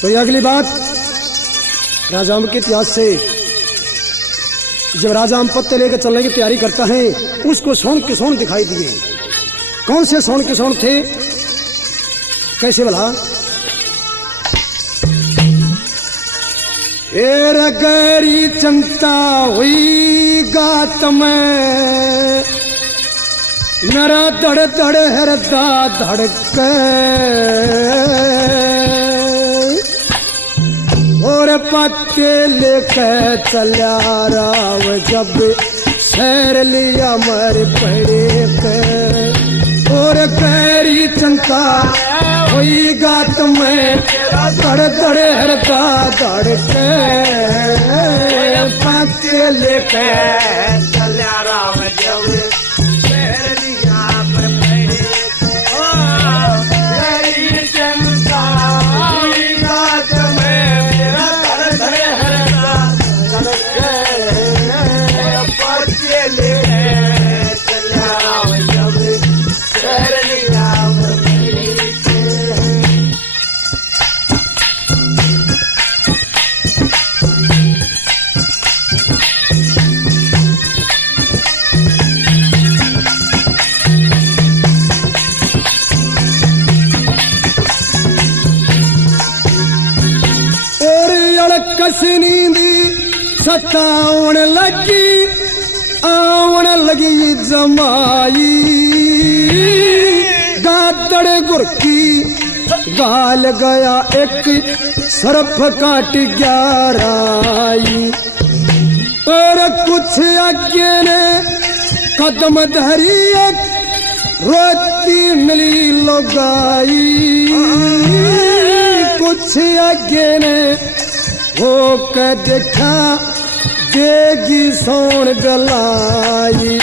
तो ये अगली बात राजाम के इतिहास से, जब राजाम पत्ते लेकर चलने की तैयारी करता है उसको सोन के सोन दिखाई दिए। कौन से सोन के सोन थे, कैसे भला? हेर गहरी चिंता हुई गात में, मेरा धड़ धड़ हृदय धड़के, और पत्ते लेके चला राव जब शहर लिया मर पड़े के, और गहरी चिंता हुई गात में, धड़ धड़ हृदय धड़के, पत्ते लेके चला राव जब शहर लिया मर पड़े के, चिंता हुई गात में, धड़ धड़ हृदय पत्ते लेके चला राव जब शहर लिया मर पड़े के। कस नींदी सतावन लगी जमाई, गादड़ गुरकी गाल गया एक सरफ काट ग्याराई, और कुछ आगे ने कदम धरी एक रोती मिली लोगाई, कुछ आगे ने हो के देखा देगी सोन गलाई,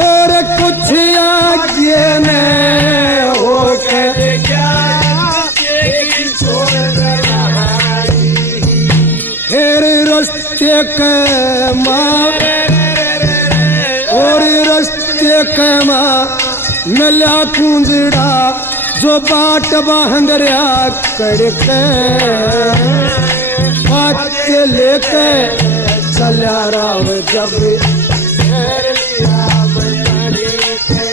और कुछ आगे ने हो के देखा देगी सोन गलाई, फिर रस्ते के माँ, और रस्ते के माँ मिला कुंजड़ा जो बाट बहंगरिया करके, पत्ते लेके चला राव जब शहर लिया मर के,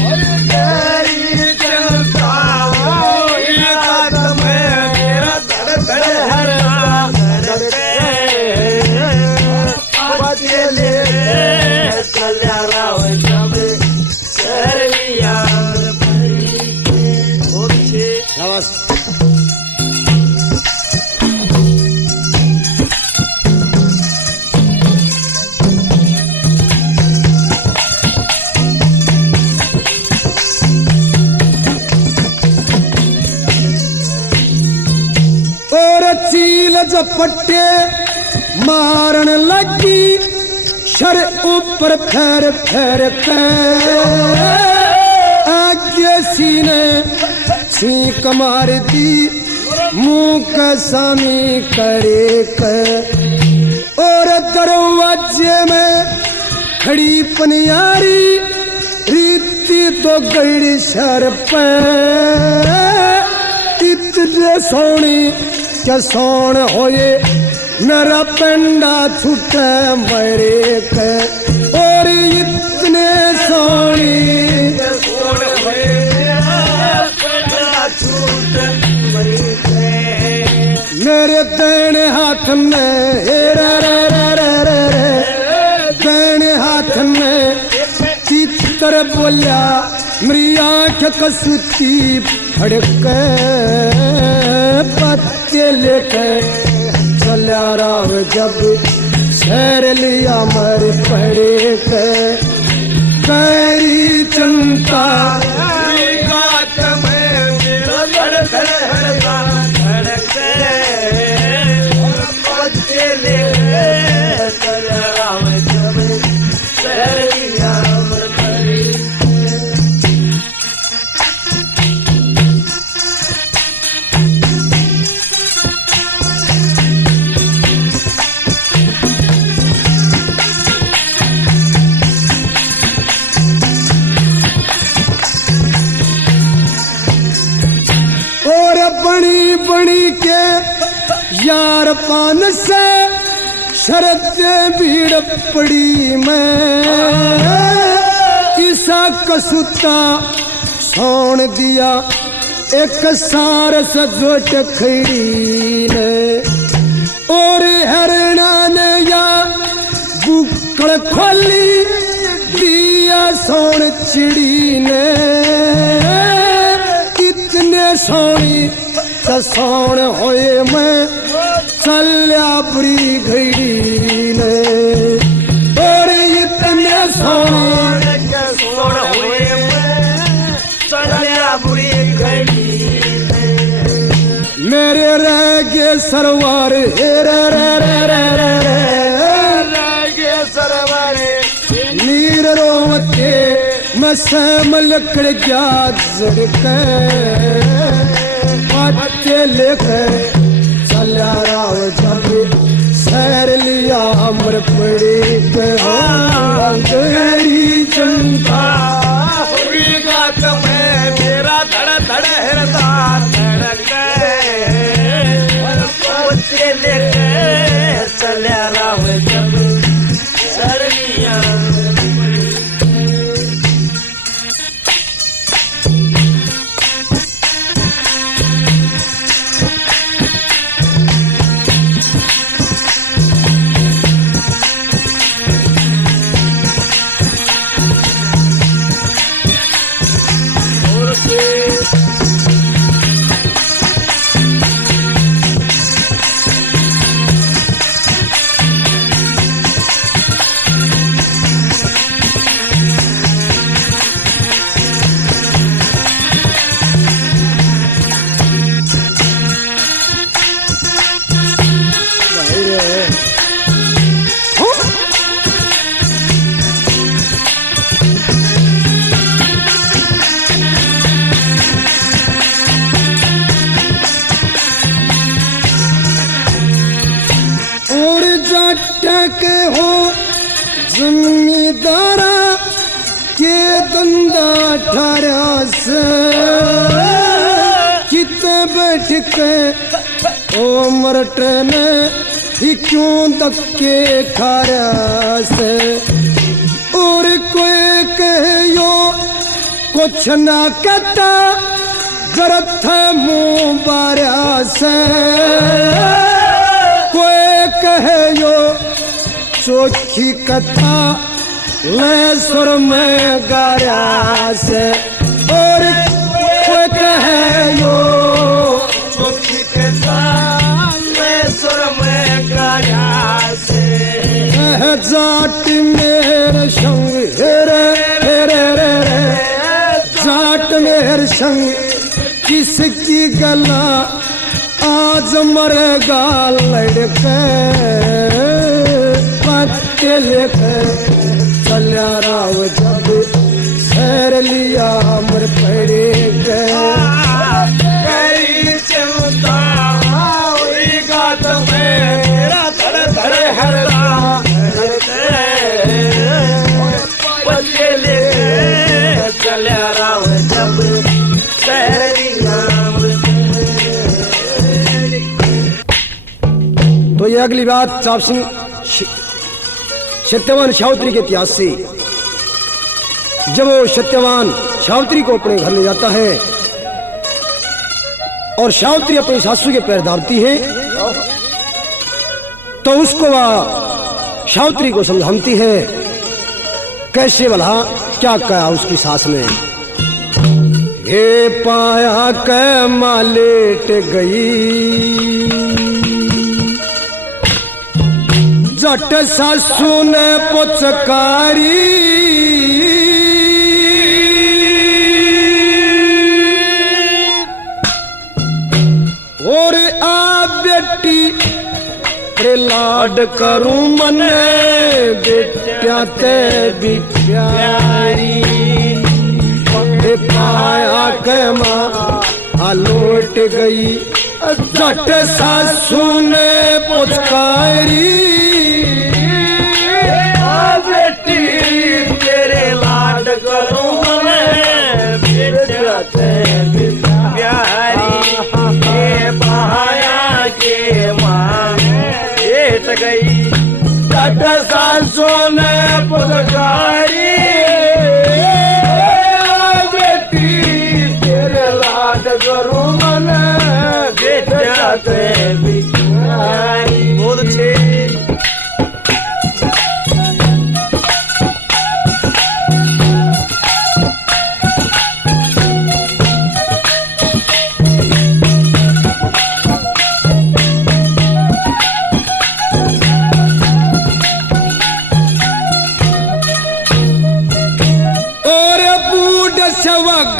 और गहरी चिंता हुई गात में, मेरा धड़ धड़ हृदय धड़के, पत्ते लेके चला राव जब शहर लिया मर के। चील झपट्टे मारन लगी, शर ऊपर फेर फेर के, आगे सीने छींक मार दी, मुंह का सामी करे के, और दरवाजे में खड़ी पनियारी रीति तो गई शर पे, इतने सोनी क्या सोन होए मेरा पेंडा छूटे मरे के, और इतने सोनी सोन होए पेंडा छूटे मरे के, मेरे दाहिने हाथ में दाहिने हाथ में चित्र बोलिया, मेरी आँख कसूती फड़के, पत्ते लेके चला राव जब शहर लिया मर पड़े के, गहरी चिंता गात में, मेरा धड़ धड़ हृदय धड़के, पत्ते लेके चला राव जब शहर लिया मर पड़े के। बनी बनी के यार पान से शरत भीड़ पड़ी मैं ईसा कसूता सोन दिया एक सार सजोट खड़ी ने और हरणा ने या बुकड़ खोली दिया सोन चिड़ी ने इतने सोनी सोन होए मैं चल्या बुरी घड़ी ने और इतने सोने हुए चल्या बुरी घड़ी मेरे रह गए सरवार रे रे रे रे रे गे सरवारे नीर रोवते मैं सैम लकड़ गया झड़के पाते लेके चल्या राव जब सैर लिया अमर पड़ी पे गहरी जनता हुई गात में मेरा धड़ धड़ हृदय धड़के बच्चे लेके चल्या राव जब सरनिया के हो जमींदारा के दंदा ठारा से चित बैठ के ओ मरटन ही क्यों धक्के खारा से और कोई कहो कुछ ना कहता गरत मुंह बारा से कोई कहो चोखी कथा मैं सुर में गाया से और कोई कहो चोखी कथा मैं सुर में गाया से जाट मेरे संग हेरे हेरे रे रे जाट मेरे संग किसकी गला आज मरेगा लड़के पत्ते लेकर चल्या राव जब सैर लिया अमर पड़े गई चिंता हुई गात में मेरा धड़ धड़ हरदा बच्चे लेके चल्या राव जब सैर लिया तो ये अगली बात चाप सिंह सत्यवान शाहूत्री के इतिहास से जब वो सत्यवान शाहूत्री को अपने घर ले जाता है और शाहूत्री अपनी सासू के पैर दाबती है तो उसको वह शाहूत्री को समझाती है कैसे भला क्या कहा उसकी सास ने हे पाया के मालेट गई जट सासू ने पुचकारी और आ बेटी लाड करूं मने बेटिया ते भी प्यारी पाया के माँ लौट गई जट सासू ने पुचकारी बेटी तेरे लाड करूं मैं बेटा ते प्यारी सारी बेटी तेरे लाड करूं मन बेटा ते बिचारी। बहुत अच्छे।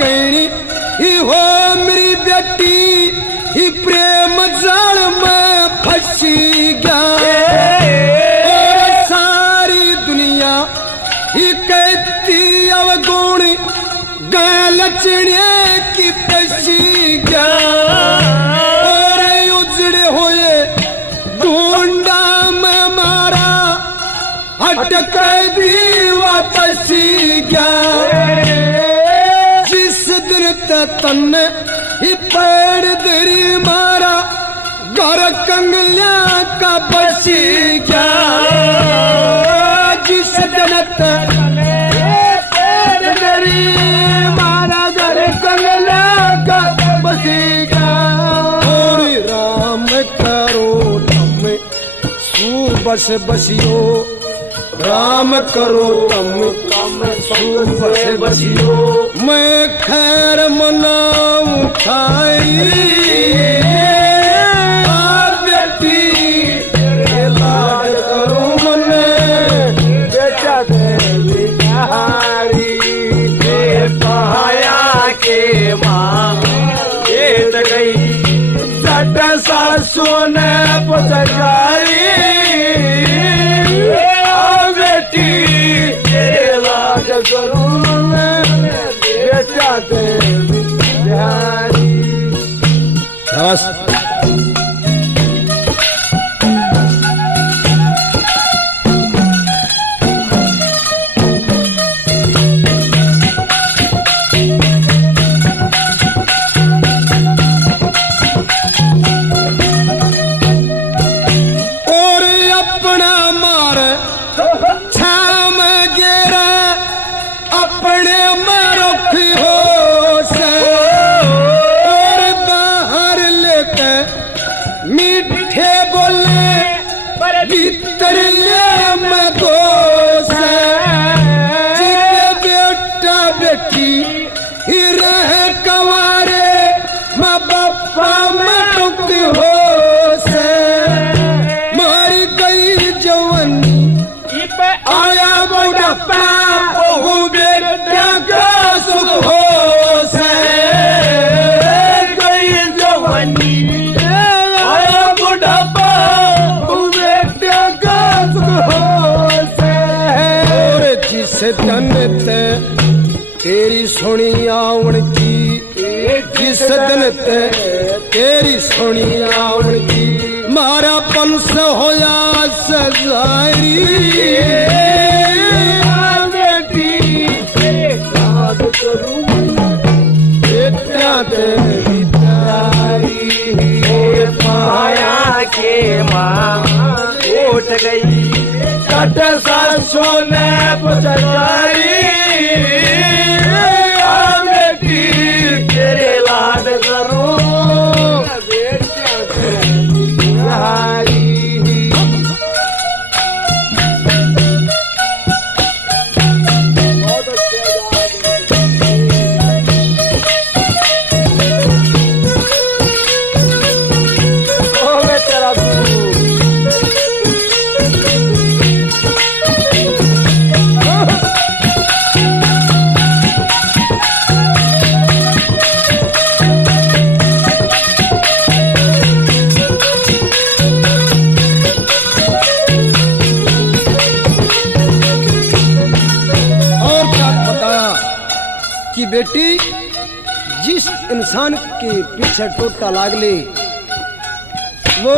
गई हो मेरी बेटी ही प्रेम जाल में फंसी गया। सारी दुनिया ही कहती अवगुण गलचने की फंसी गया। और उजड़े हुए ढूंढा में मारा अटक दीवा फंसी गया। तन ही पैर दरी मारा घर कंगलिया का बसी गया। जिस जनत पैर दरी मारा घर कंगलिया का बसी गया। और राम करो तम सुबस बसियो राम करो तम सुबस बसियो। मैं खैर मनाऊं खाई बेटी तेरे लाड करूं मन बेटा दे बिहारी। ते पाया के माँ ये गई सट सासू ने पुचकारी। बेटी तेरे लाड करूं बेटा ते बिचारी। और अपना मार छाम गेरा अपने मरुख हो से। और बाहर लेते मीठे बोले भीतर ले मैं दो से। बेटा बेटी ही रहे कवारे माँ बापा मरुख हो से। मारी गई जवानी आया बुढ़ापा बहु बेटा का सुख हो से। गई जवानी आया बुढ़ापा बहु बेटा का सुख हो से। और जिस दिन ते तेरी सुनी आवन की जिस दिन ते तेरी सुनी आवन की मारा पंस होया सजारी। बेटा ते बिचारी। पाया के माँ उठ गई कट सासू ने पुचकारी। बेटी तेरे लाड करूं बेटा ते बिचारी। कि बेटी जिस इंसान के पीछे टोटा लागले वो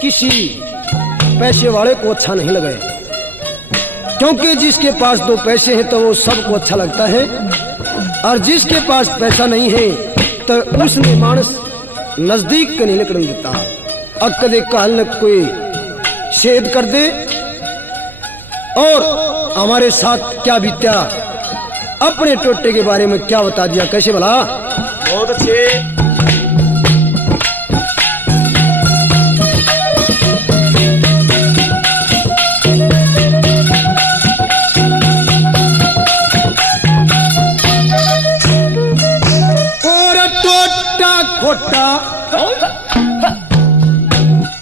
किसी पैसे वाले को अच्छा नहीं लगे। क्योंकि जिसके पास दो पैसे हैं तो वो सबको अच्छा लगता है। और जिसके पास पैसा नहीं है तो उसने मानस नजदीक नहीं निकलने देता। अब कदे काल न कोई शेद कर दे और हमारे साथ क्या बीत्या, अपने टोटे के बारे में क्या बता दिया, कैसे भला? बहुत अच्छे। और टोटा खोटा,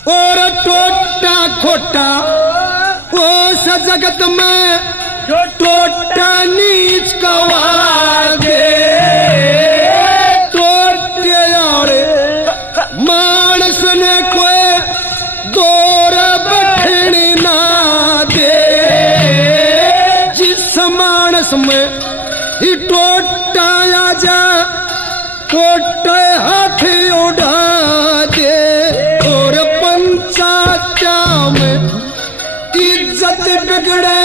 और टोटा खोटा उस जगत में जो टोटा नीच कवागे, टोटे यारे मानस ने कोई दौर बैठने ना दे, जिस मानस में ही टोटा आ जा टोटे हाथी उड़ा दे, और पंचायत में इज्जत बिगड़े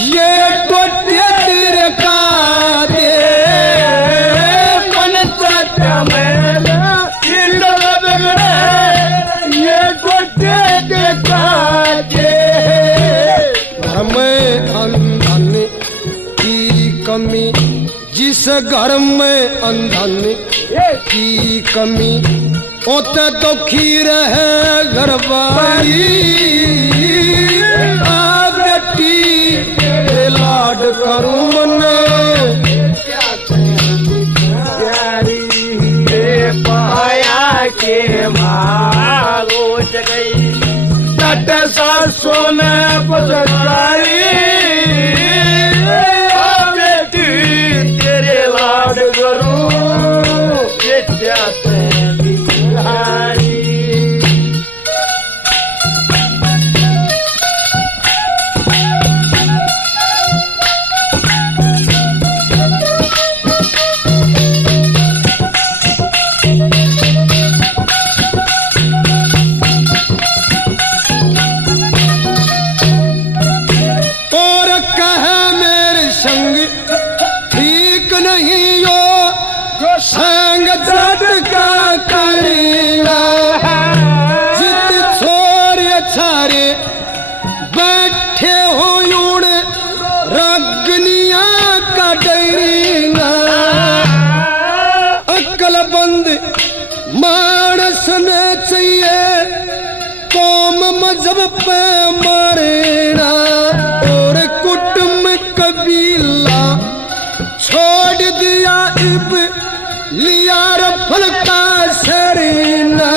ये टोटे तेरे का दे, पंचायत में इज्जत बिगड़े ये टोटे तेरे का दे। घर में अंधन की कमी, जिस घर में अंधन की कमी ओते तो खीर है घरवारी, आ बेटी लाड करूं मन पाया के मालो जगई तट सा सोने पसकारी, बेटी तेरे लाड करूं जाते बिहारी। और कहे मेरे संग ठीक नहीं हो, संग झटका करेगा, जित छोरे छारे बैठे हो यूण रगनिया का डरेगा, अक्ल बंद मानस ने चाहिए कौम मजहब पे मरेना, और कुटुंब कबीला छोड़ दिया इब लिया रफल का सरीना,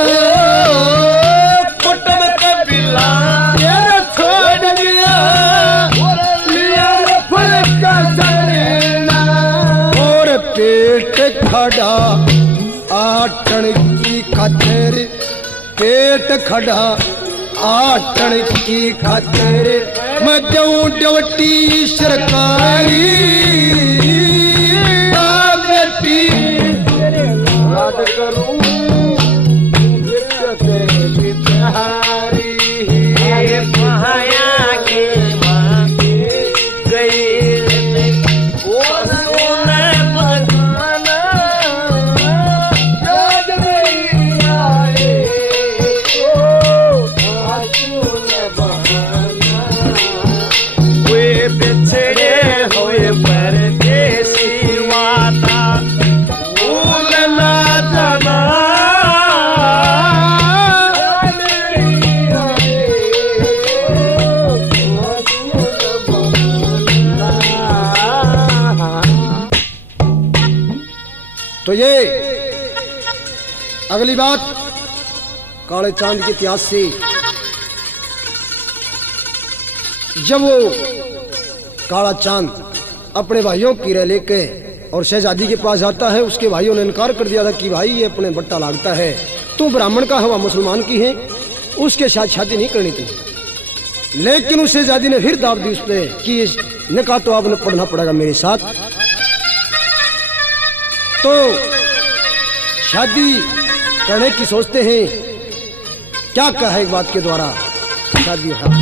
कुटुंब कबीला छोड़ दिया लिया रफल का सरीना, और पेट खड़ा आटन की खातिर, पेट खड़ा आटन की खातिर मैं दूं ड्यूटी सरकारी, बेटी याद करूं बिहारी, माया के माँ गई वो सोने बगाना, याद नहीं आए वे बिछड़े हुए परदेसी वादा भूल ना जाना, तो ये अगली बात काले चांद के इतिहास से, जब वो काला चांद अपने भाइयों की रह लेके और शहजादी के पास जाता है, उसके भाइयों ने इनकार कर दिया था कि भाई ये अपने बट्टा लागता है, तू ब्राह्मण का हवा मुसलमान की है, उसके साथ शादी नहीं करनी थी। लेकिन उस शहजादी ने फिर दाव दी उस पर कि निकाह तो आपने पढ़ना पड़ेगा मेरे साथ। तो शादी करने की सोचते हैं, क्या कहा एक बात के द्वारा शादी है।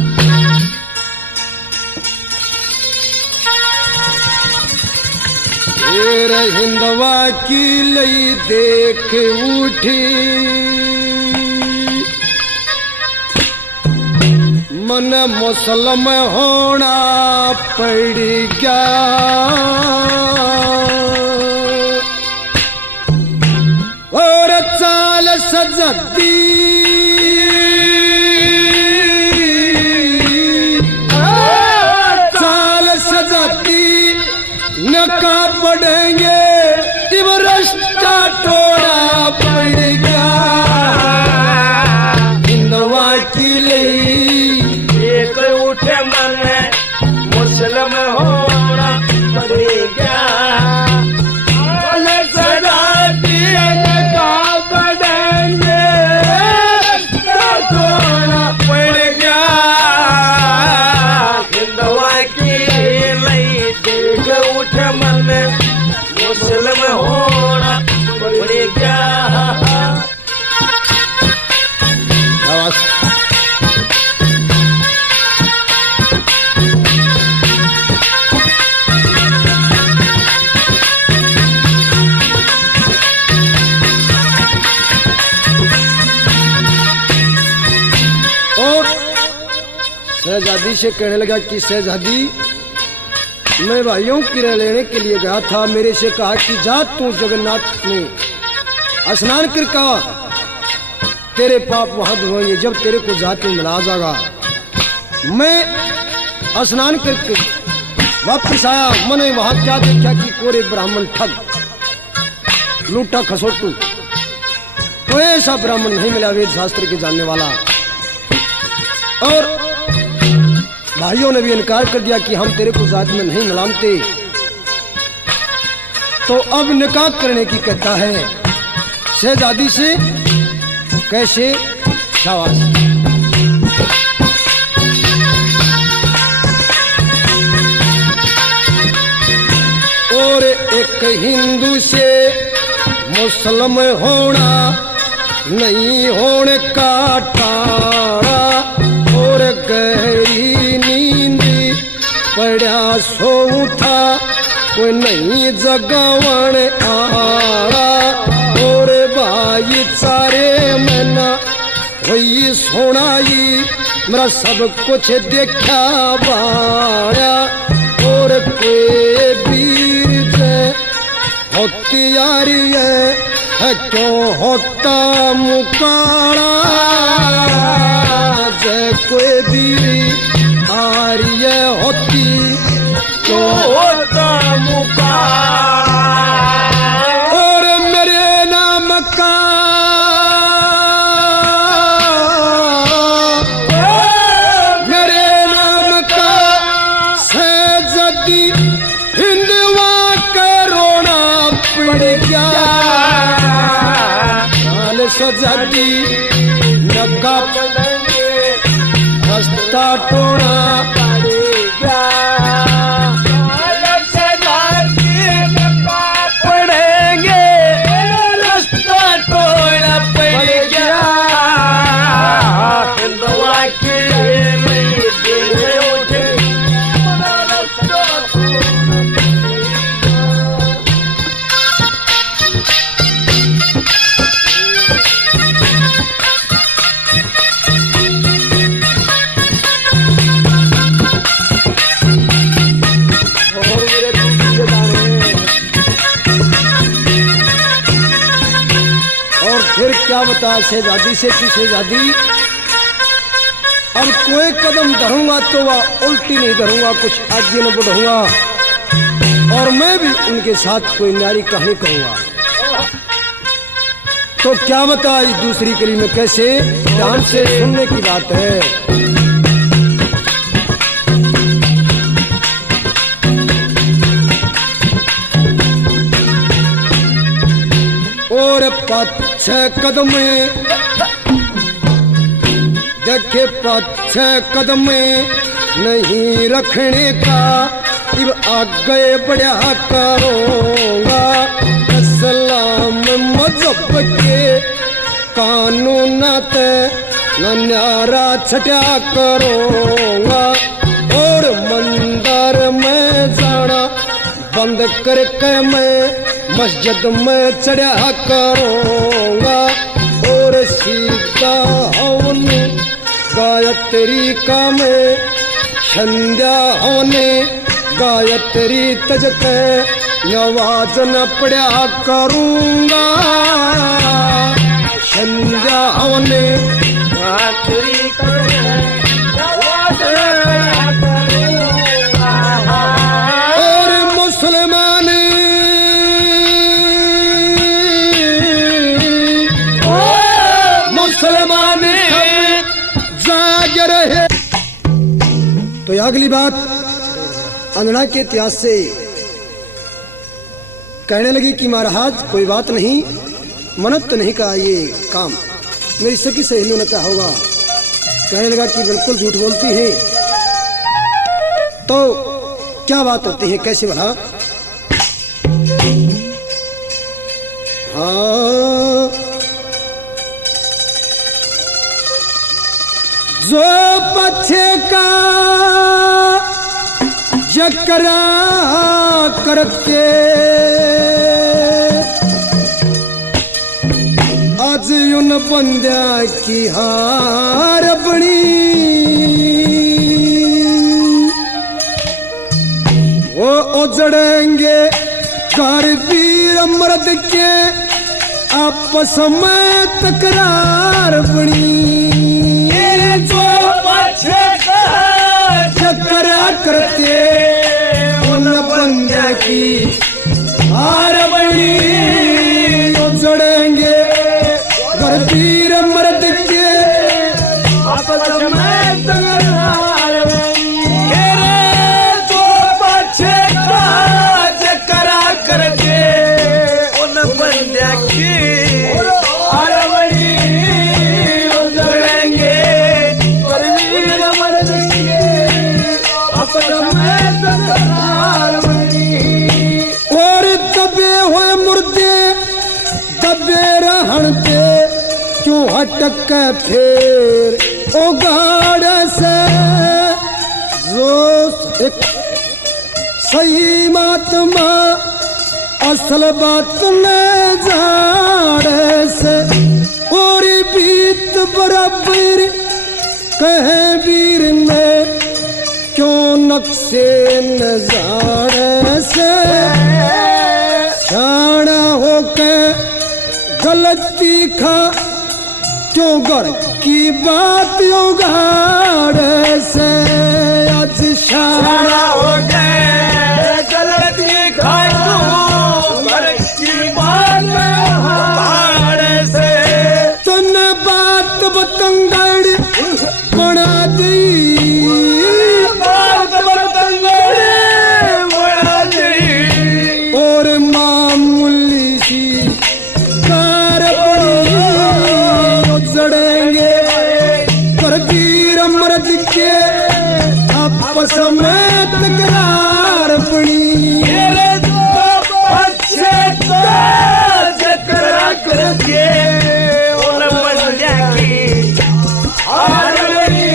हिंदवा की लई देख उठी मन मुसलम होना पड़ गया और चाल सजदी चाल सजती नका पड़ेंगे इब रस्ता टोड़ा पड़ गया हिंदवा की लई एक उठे मन मुसलम होना पड़ेगा सजाती का पड़ेंगे थोड़ा पड़ेगा हिंदवा की लई देख उठे मन मुसलम होना पड़ेगा शहजादी से कहने लगा कि शहजादी मैं भाइयों की राय लेने के लिए गया था मेरे से कहा कि जा तू जगन्नाथ में स्नान कर कहा तेरे पाप वहां धोएंगे जब तेरे को जाते मिला जाएगा मैं स्नान करके वापस आया मैंने वहां क्या देखा कि कोरे ब्राह्मण ठग लूटा खसोटू तो ऐसा ब्राह्मण नहीं मिला वेद शास्त्र के जानने वाला और भाइयों ने भी इनकार कर दिया कि हम तेरे को जात में नहीं मिलाते तो अब निकाह करने की कहता है शहजादी से कैसे शाबाश और एक हिंदू से मुसलम होना नहीं होने का टाड़ा और गहरी नींद पड़ा सो था कोई नहीं जगावण आड़ा और भाई चारे महीना वही सोनाई मेरा सब कुछ देखा बाड़ा और कोई वीर होती यारी है क्यों होता मुकाड़ा जय कोई वीर आर्य होती क्यों होता मुकाड़ा और मेरे नाम का सहजदी हिंदवा का रोना पड़ गया लाल सजदी नका रास्ता टोना पड़ेगा पड़ेंगे रास्ता टोना पड़ेगा हिंदवा के उठे फिर क्या बता शहजादी से कि शहजादी अब कोई कदम धरूंगा तो वह उल्टी नहीं धरूंगा कुछ आगे न बढ़ूंगा और मैं भी उनके साथ कोई न्यारी कहानी कहूंगा तो क्या बता इस दूसरी कली में कैसे ध्यान से सुनने की बात है और 5-6 कदम देखे 5-6 कदम नहीं रखने का इब आगे बढ़ा करूंगा इस्लाम मजहब के कानून न न्यारा छटा करूंगा और मंदिर में जाना बंद करके मैं मस्जिद में चढ़ा करूंगा और सीधा हवन गायत्री गायत्री का मैं संध्या होने गायत्री तज के नवाज न पड़ा करूँगा संध्या होने गायत्री का नवाज न करूँगा। और मुसलमान मुसलमान जाग रहे। तो अगली बात अंजना के इतिहास से कहने लगी कि महाराज कोई बात नहीं, मन्नत तो नहीं का ये काम मेरी सखी सहेलियों ने कहा होगा। कहने लगा कि बिल्कुल झूठ बोलती है। तो क्या बात होती है, कैसे भला? हाँ, जो बच्चे का जकरा करके आज उन बंदा की हार बनी, वो उजड़ेंगे घर वीर मर्द के आपस में तकरार बनी। जो बच्चे का जकरा करते उन बंदा की हार बनी, उजड़ेंगे घर वीर मर्द के आपस में तकरार बनी। जो बच्चे का जकरा करते उन बंदे की हार बनी, उजड़ेंगे घर वीर मर्द के आपस में तकरार बनी। और दबे हुए मुर्दे दबे रहन पे क्यों हटक फिर उगाड़ से जो एक सही महात्मा असल बात में जाड़े से और बीत बराबर कहे वीर ने क्यों नक्शे नजारे से शाना होके गलती खा क्यों घर की बात उगाड़े से आज शाना हो गए गलती खाई घर की बात उगाड़े से। तूने बात बतंगड़ बना दी, बात बतंगड़ बना दी। और मामूली सी कार बड़ी उजड़ेंगे पर वीर मर्द के आपस में तकरार बनी। बच्चे का जकरा करके उन बंदे की हार बनी,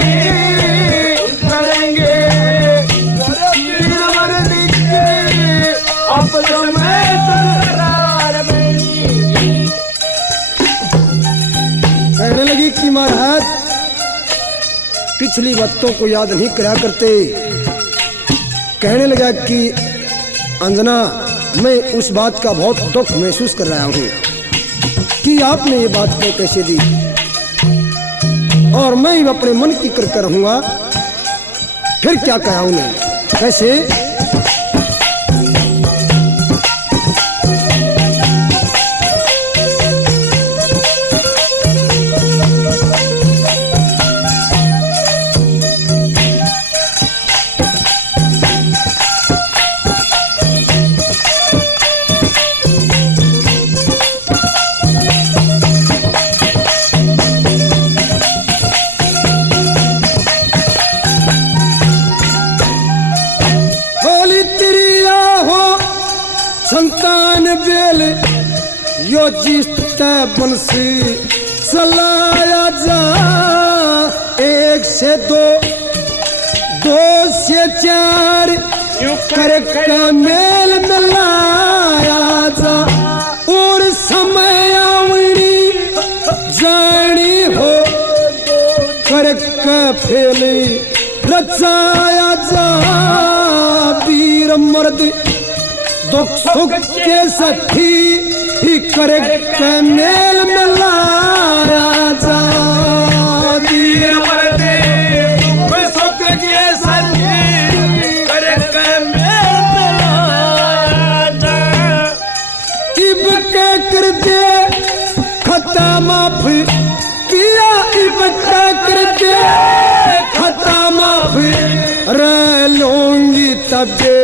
करेंगे वीर मर्द के आपस में तकरार बनी। कहने लगी कि महाराज पिछली बातों को याद नहीं करा करते। कहने लगा कि अंजना मैं उस बात का बहुत दुख महसूस कर रहा हूँ कि आपने ये बात को कैसे दी, और मैं अपने मन की कर रहूंगा। फिर क्या कहा उन्हें, कैसे? संतान बेल यो जिसते बंसी चलाया जा, एक से दो, दो से चार करके मेल मिलाया जा, और समय आवड़ी जानी हो करके फेली रचाया जा वीर मर्द दुख सुख के सखी ही करके मेल मिलाया जा वीर मर्द दुख सुख के सखी करके मेल मिलाया जा इब के कर दे खता माफ पिया इब के कर दे खता माफ रह लूंगी तबे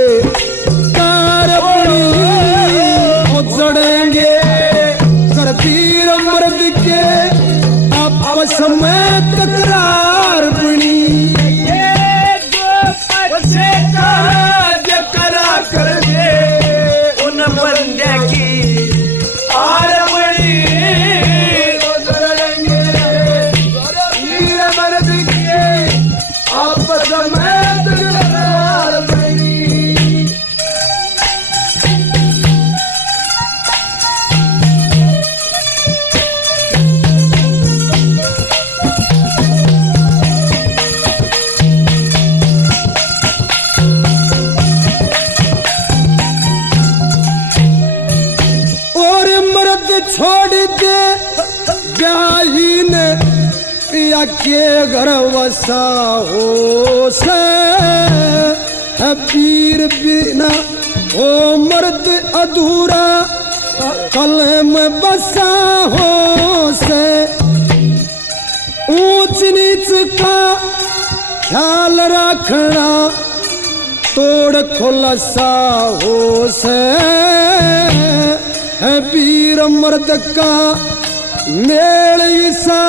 उजड़ेंगे कर वीर मर्द के आपस में तकरार बनी करा कर दे उन बंदे की आर बड़ी उजड़ेंगे वीर मर्द के आपस में तकरार बनी छोड़ दे ब्याही ने पिया के घर वसा हो से है वीर बिना ओ मर्द अधूरा कलम बसा हो से ऊंच नीच का ख्याल रखना तोड़ खुलसा हो से है वीर मर्द का मेल ईसा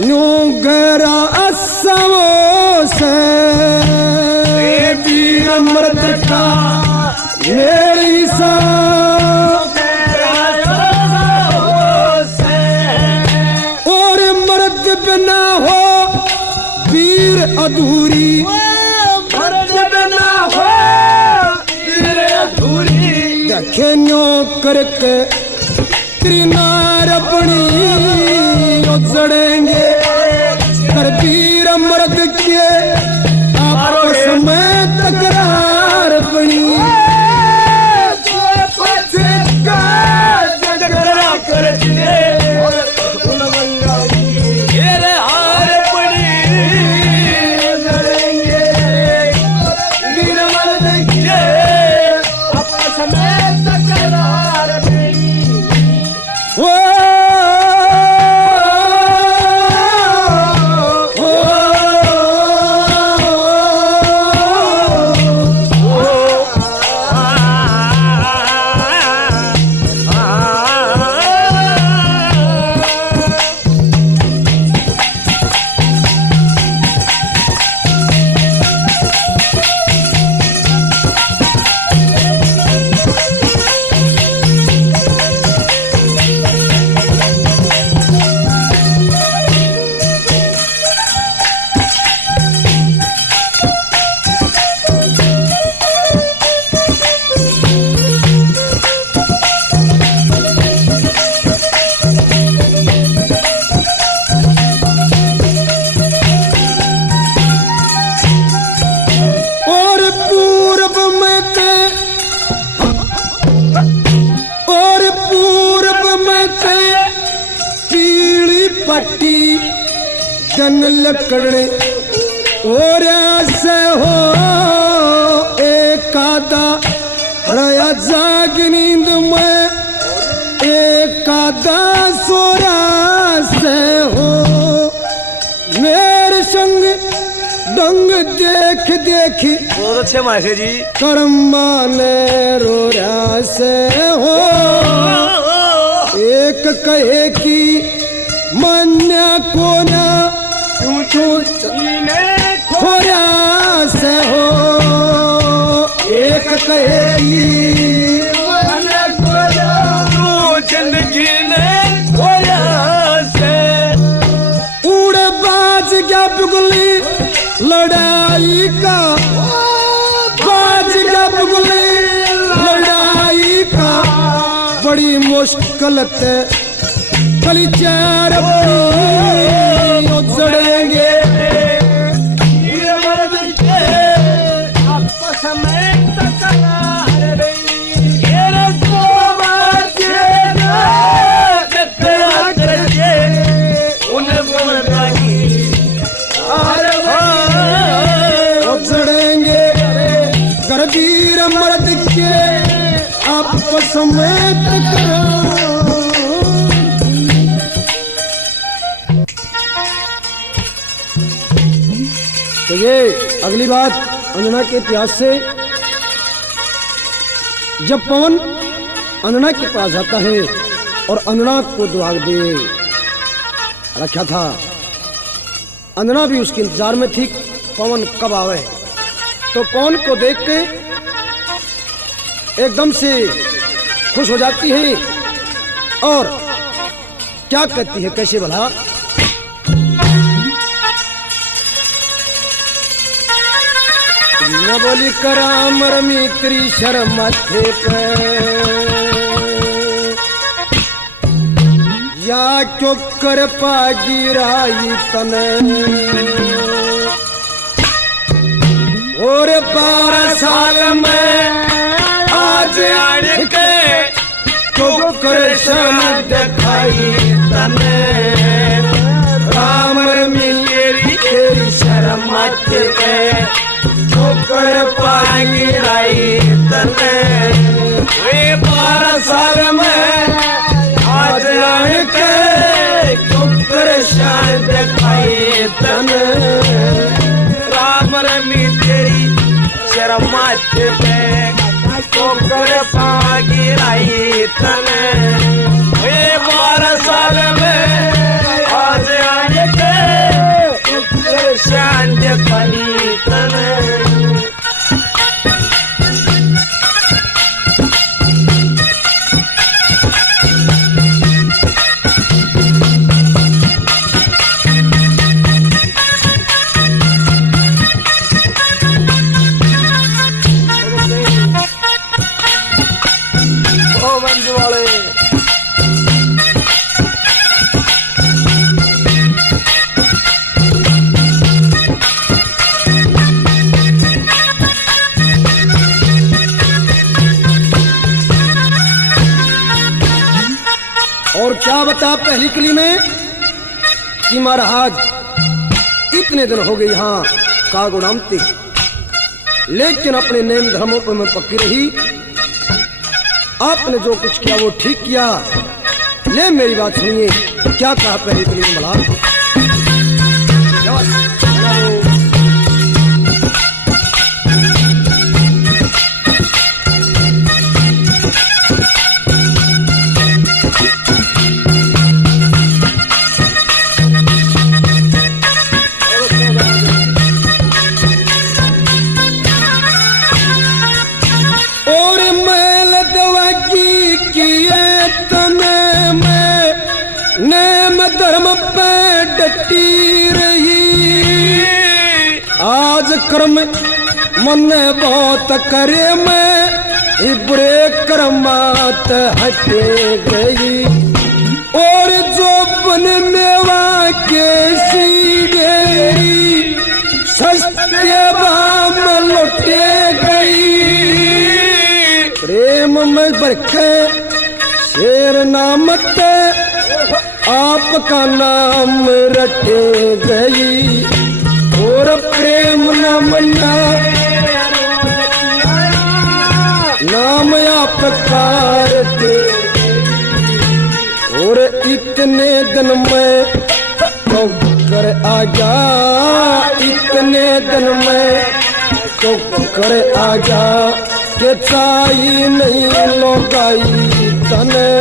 न्यों गहरा असवो से वीर मर्द का मेल ईसा और मर्द बिना हो वीर अधूरी मर्द बिना हो वीर अधूरी देखे न्यो करके त्रिनार अपनी उजड़ेंगे कर वीर मर्द के आपस में तकरार बनी करा कर दे घेरे हार पड़ी उजड़ेंगे वीर मर्द के आपस में तकरार बनी ओ पट्टी जन लकड़े और से हो एक आधा रया जाग नींद में एक आधा सोरा से हो मेरे संग दंग देख देखी बहुत अच्छे माशे जी कर्मा ने रोया से हो एक कहे की मन्या को ना खोया से हो एक कहेगी जिंदगी ने खोया से उड़ बाज गया बुगली लड़ाई का बाज गया बुगली लड़ाई का बड़ी मुश्किल है कली चार उजड़े समेत करो। तो ये अगली बात अंजना के इतिहास से, जब पवन अंजना के पास जाता है और अंजना को दुआ दे रखा था, अंजना भी उसके इंतजार में थी पवन कब आवे। तो पवन को देख के एकदम से खुश हो जाती है और क्या कहती है, कैसे भला? न बोली कराम रमित्री शर्म माथे पे, या चोकर पागिराई तने, और 12 साल में आज आड़ के चोकर शान दिखाई तने, राम रमित्री तेरी शर्म माथे पे, चोकर पागिराई तने, 12 साल में आज आड़ के चोकर शान दिखाई तने, राम रमी तेरी शर्म माथे पे, चोकर पागिराई तने, 12 साल में आज आड़ के चोकर शान दिखाई तने। और क्या बता पहली कली में कि महाराज इतने दिन हो गए यहाँ का गुणामती, लेकिन अपने नेम धर्मों पर मैं पक्की रही। आपने जो कुछ किया वो ठीक किया। ले मेरी बात सुनिए, क्या कहा पहली कली में भला? धर्म पे डटी रही, आज कर्म मन बहुत करे मैं बुरे कर्मात हटे गई, और जो बन मेवा के सीढ़ी सस्ते भाव लौटे गई, प्रेम में बरखे शेर नामते आपका नाम रटे गई, और प्रेम नाम नाम आपका रटे, और इतने दिन में तो कर आजा, इतने दिन में तो कर आजा, के चाही नहीं लोगाई तने,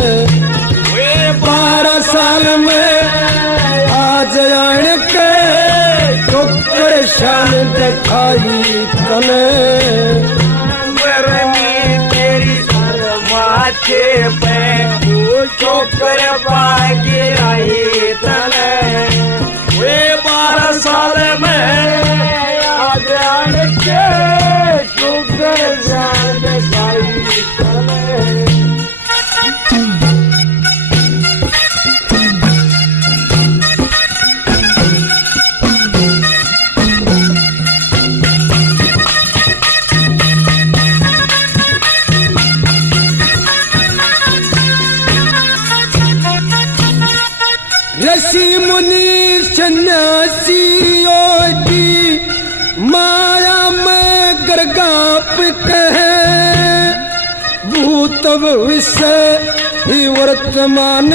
12 साल में आज आड़ के चोकर शान दिखाई तने, तेरी माथे पे चोकर पागिराई तने, 12 साल में आज आड़ के चोकर शान दिखाई तने। ऋषि मुनि सन्यासी योगी माया में गर्गाप कहे, भूत भविष्य ही वर्तमान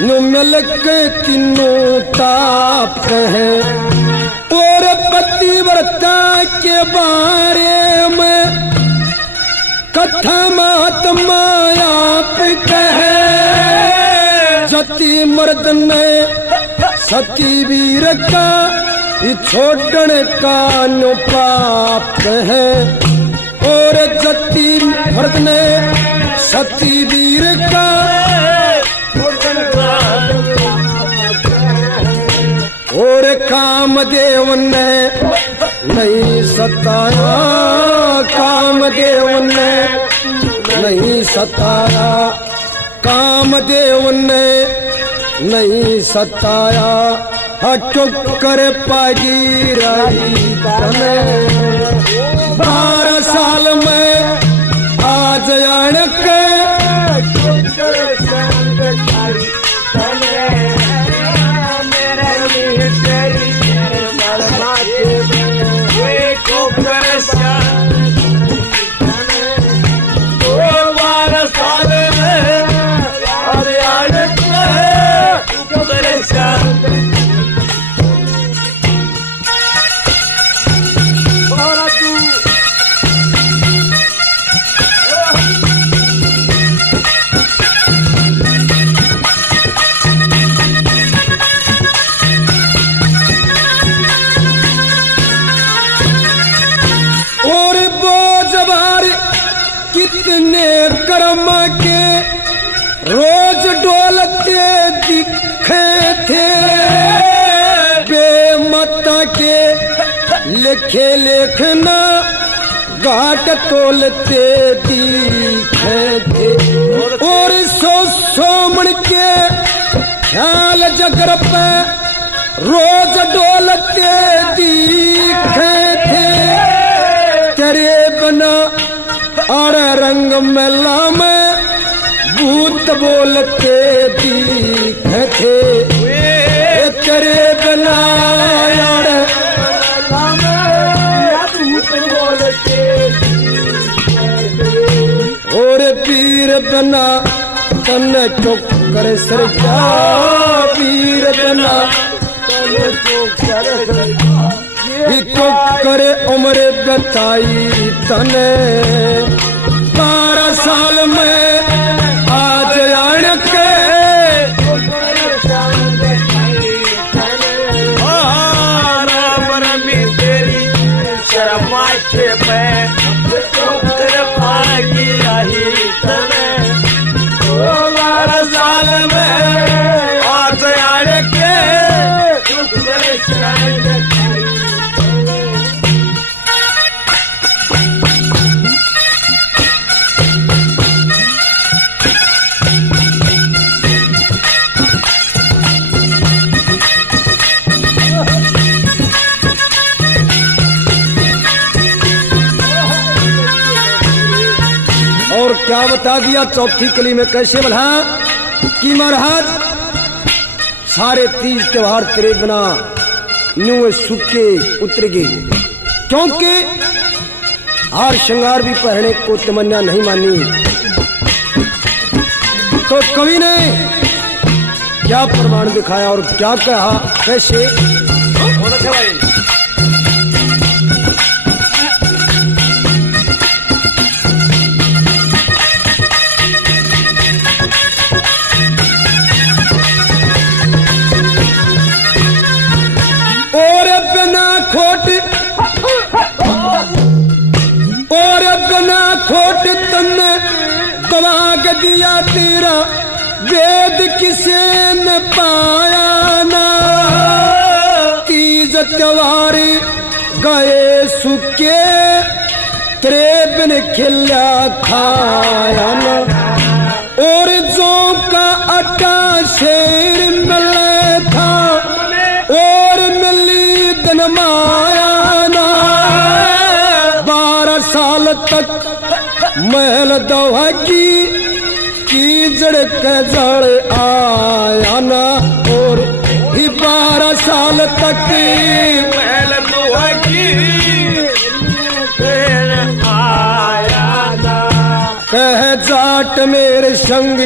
नु मिल के तीनों ताप है। और पतिव्रता के बारे में कथा महात्मा आप कहे। जति मर्द ने सती वीर का छोड़ने का नो पाप है। और जति मर्द ने सती वीर का और कामदेव ने नहीं सताया, कामदेव ने नहीं सताया, कामदेव ने नहीं सताया। क्यों कर पागी रही तने 12 साल में आज आने के कितने कर्म के रोज डोलते दिखे थे। बेमता के लिखे लेखना घाट तोलते दिखे थे। और सोमन के ख्याल जगर पे रोज डोलते दिखे थे। तेरे बना और रंग मेला में भूत बोलते दिखे थे। तेरे बिना और पीर बिना तन चौकर सर जा, पीर बिना करे उम्र बताई तने 12 साल में आज आन के तेरी शर्माचे पे भागी रही तने 12 साल में आज आन के और क्या बता दिया चौथी कली में कैसे बढ़ा कि महाराज सारे तीज त्योहार तेरे बिना न्यू सूखे उतर गए। क्योंकि हार श्रृंगार भी पहनने को तमन्ना नहीं मानी। तो कवि ने क्या प्रमाण दिखाया और क्या कहा कैसे। और बिना खोट तुमने गवाग दिया तेरा वेद किसे न पाया ना। तीज त्योहारी गए सुके तेरे बिन खिला खाया ना। और जो का आटा शेर मिले था और मिली दिन माया ना। 12 साल तक महल दवा की जड़ के जड़ आया ना। और 12 साल तक महल दवा की आया ना। कह जा जाट मेरे संग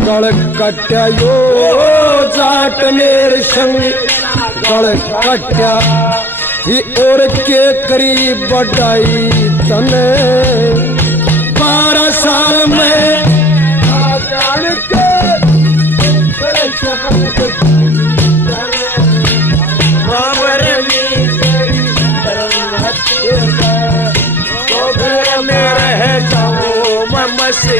गल कट्या यो जाट मेरे संग गल कट्या ही और के करीब बढ़ाई तने 12 साल में जान के में रह जाऊं मैं मस्ती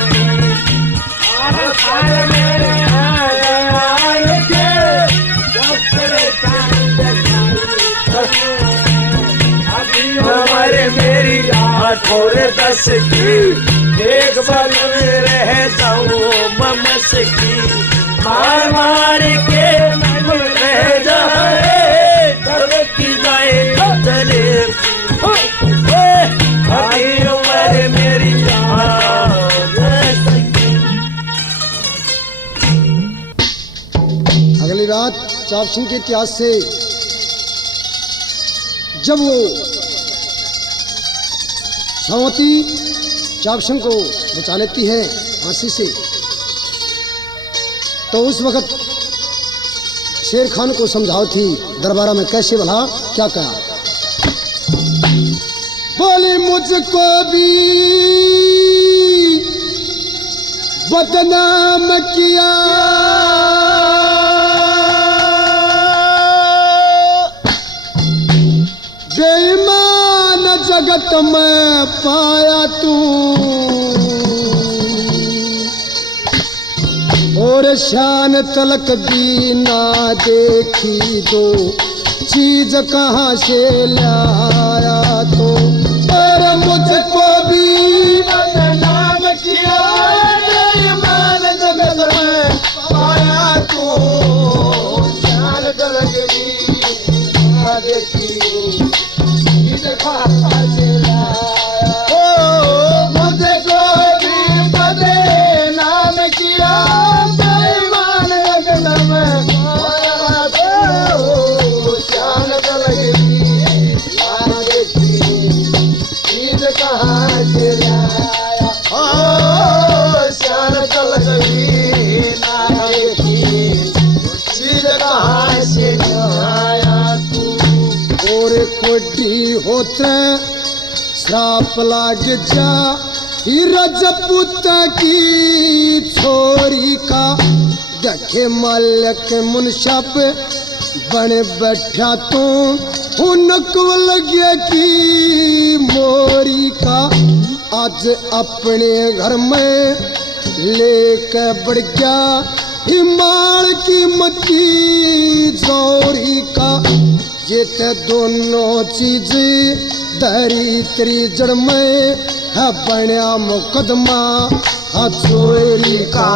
हमारे मेरी 8 और 10 की एक बार में रह जाऊं मैं मस्ती मार मार के रह जाए की जाए चले अभी उम्र मेरी अगली रात चाप सिंह के इतिहास से जब वो सावती चाप सिंह को बचा लेती है फांसी से, तो उस वक्त शेर खान को समझाओ थी दरबारा में कैसे भला क्या कहा। बोली मुझको भी बदनाम किया बेईमान जगत में पाया तू और शान तलक भी ना देखी दो चीज कहाँ से लाया तो और मुझको भी बदनाम किया बेईमान जगत में पाया तू शान तलक भी ना देखी दो चीज कहाँ से लाया ओ मुझको भी बदनाम किया बेईमान जगत में पाया तो शान तलक भी ना देखी चीज कहाँ से लाया ओ शान तलक भी ना देखी चीज कहाँ से लाया तू और कोटी होते श्राप लाग जा ही रजपूत की छोरी का देखे मलक मुनशप बन बैठा तो हुनक लगे की मोरी का आज अपने घर में लेके बढ़ गया हिमाल की मट्टी जोरी का ये ते दोनों चीजें दरी तेरी जड़ में है बना मुकदमा चोरी का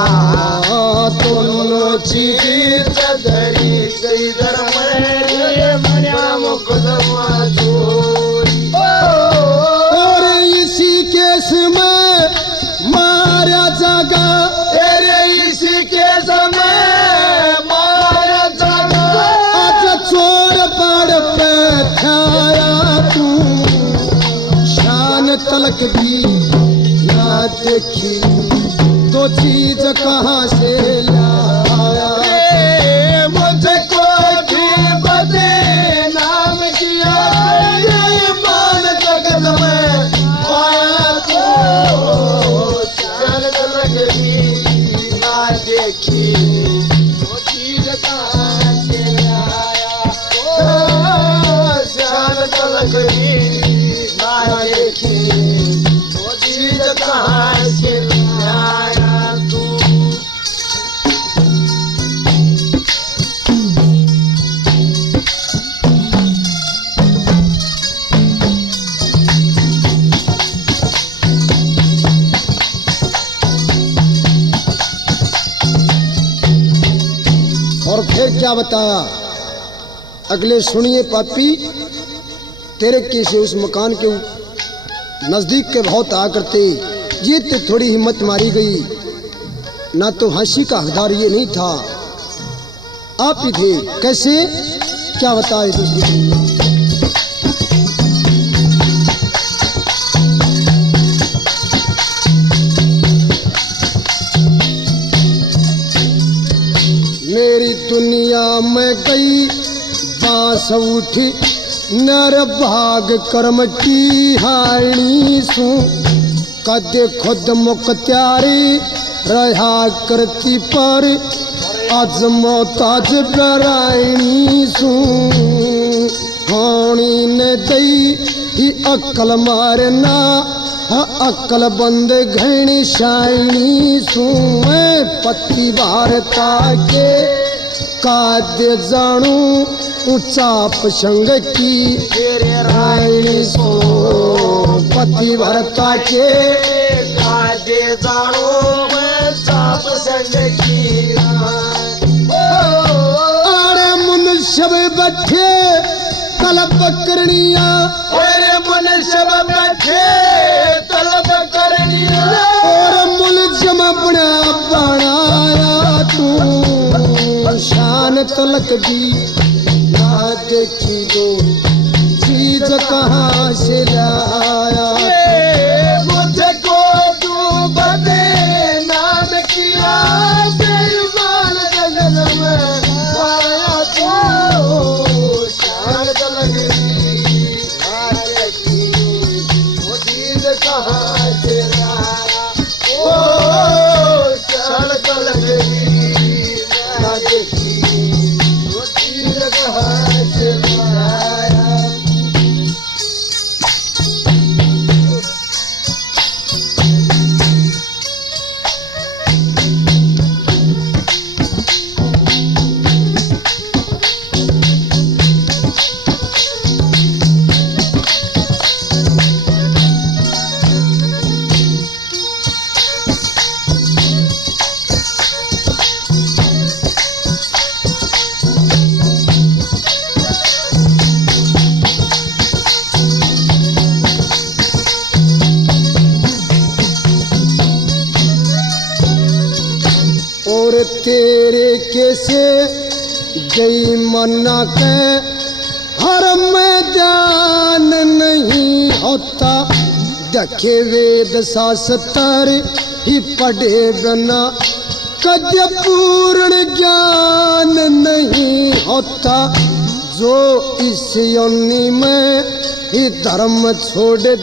दोनों चीजें दरी तेरी जड़ में बना मुकदमा चोरी और इसी केस में मारा जागा तेरे इसी केस में मारा जागा आज चोर पड़ पे खाया तू शान तलक भी ना देखी तो चीज कहाँ से लाया मुझको भी बदनाम किया ईमान जगत में पाया तो शान तलक भी ना देखी तो चीज कहाँ से लाया शान तलक भी ना देखी तो चीज कहाँ से लाया तू और फिर क्या बताया अगले सुनिए पापी तेरे किसी उस मकान के नजदीक के बहुत आ करते ये तो थोड़ी हिम्मत मारी गई ना तो हंसी का हकदार ये नहीं था आप ही थे कैसे क्या बताए दूसरी दुनिया में गई बांस उठी नर भाग कर्म की हारणी सू कदे खुद मुख्तियारी रहा करती पर आज मोताज डरायणी सू हाणी ने दई ही अकल मारना अकल बंद घणी शायनी सू मैं पति भारता के काद्य जानू ऊंचा पसंग की रायणी सो पति भारता के कादे जानो मैं साप संग की आड़े मनुष्य बैठे तलब करनिया अरे मनुष्य बैठे तलब करनिया और मुलजम अपना बनाया तू शान तलक भी ना देखी दो चीज कहाँ से लाया मुझको तू बदे नाम किया बेईमान जगत में पाया तू शान तलक वो चीज कहाँ से लाया ओ शान तलक ना देखी वो चीज कहाँ से लाया और तेरे कैसे गई मन्ना के हर मैदान नहीं होता दखे वेद शास्त्र ही पढ़े बिना कद्य पूर्ण ज्ञान नहीं होता जो इस योनि में ही धर्म छोड़ दे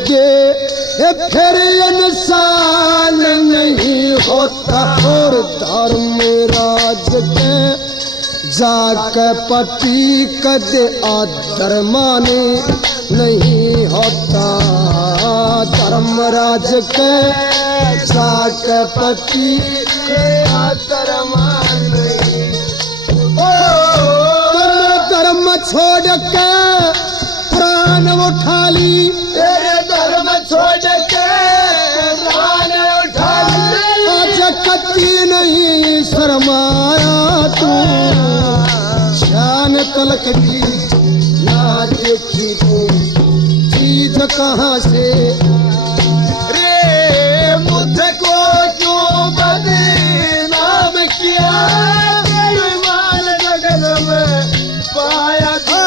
ये फिर इंसान नहीं होता और धर्म राज के जाके पति कदे आदर माने नहीं होता धर्म राज के जाके पति आदर माने धर्म छोड़ के प्राण उठा ली तेरे धर्म छोड़ के प्राण उठा ली आज कति नहीं शर्माया तू शान तलक भी ना देखी तू चीज कहाँ से रे मुझको क्यों बदनाम किया बेईमान जगत में पाया था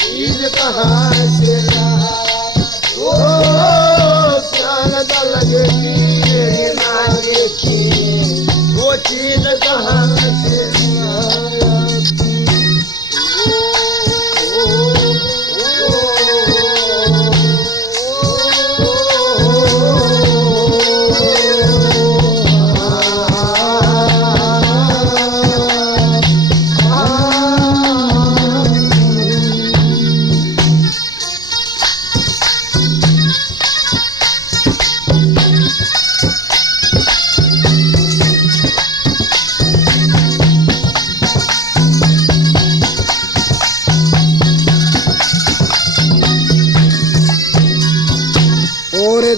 चीज कहाँ से ना देखी वो चीज कहाँ से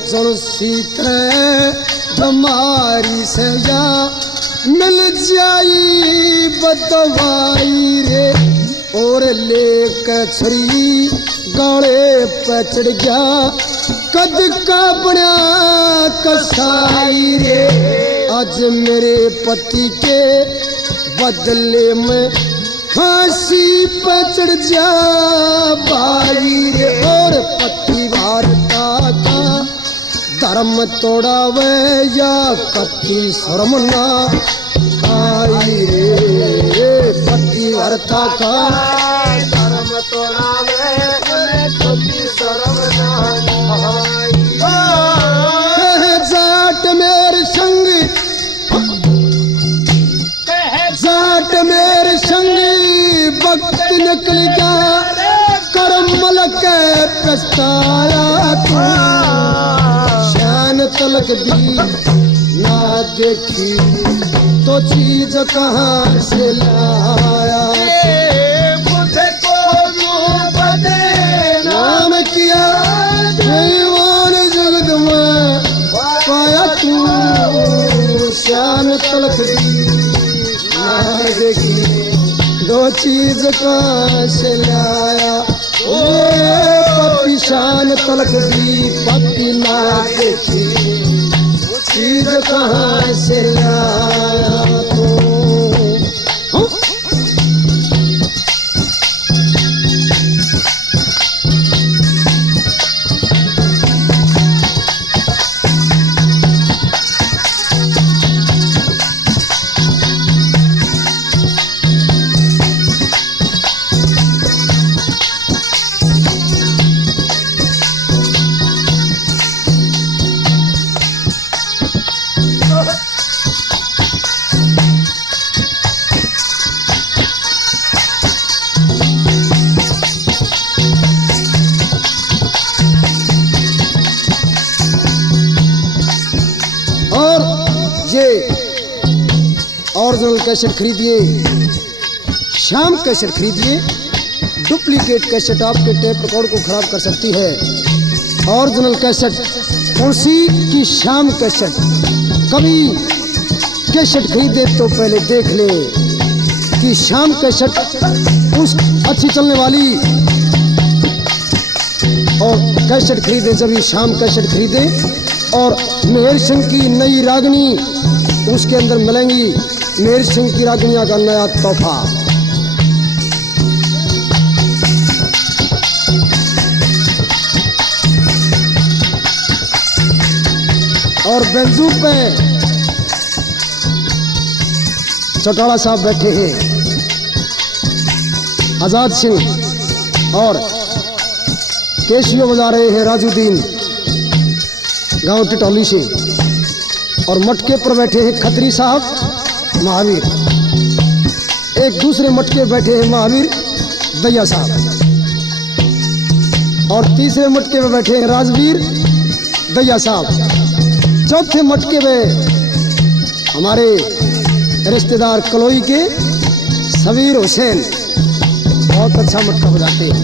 जन सीते हमारी से जा मिल जाई बदवाई रे और लेकर छरी गाड़े पे चढ़ गया कद का बड़ा कसाई रे आज मेरे पति के बदले में फांसी पे चढ़ जा भाई रे और पति वारता था धर्म तोड़ावे या कति शर्म ना आई रे पति भरता का धर्म तोड़ावे कति शर्म ना आई। जाट मेरे संग जाट मेरे संग वक्त निकल गया करमल के पछताया तू शान तलक दी ना देखी तो चीज कहाँ से लाया मुझे को रूप दे नाम किया दीवान जगत में पाया तू शान तलक दी ना देखी दो चीज कहाँ से लाया पति शान तलक दी पति ना देखी चीज कहाँ से लाया तो ओरिजिनल कैसेट खरीदिए, शाम कैसेट खरीदिए। डुप्लीकेट कैसेट आपके टेप रिकॉर्ड को खराब कर सकती है। ओरिजिनल कैसेट कौन सी की शाम कैसेट। कभी कैसेट खरीदे तो पहले देख ले कि शाम कैसेट उस अच्छी चलने वाली, और कैसेट खरीदे जब ही शाम कैसेट खरीदे। और मेहर सिंह की नई रागनी उसके अंदर मिलेंगी, मेहर सिंह की रागनियां का नया तोहफा। और बेंजू पे चौटाला साहब बैठे हैं, आजाद सिंह, और केशियो बजा रहे हैं राजूद्दीन गांव टिटौली से। और मटके पर बैठे हैं खत्री साहब महावीर। एक दूसरे मटके बैठे हैं महावीर दैया साहब। और तीसरे मटके में बैठे हैं राजवीर दैया साहब। चौथे मटके में हमारे रिश्तेदार कलोई के सबीर हुसैन बहुत अच्छा मटका बजाते हैं।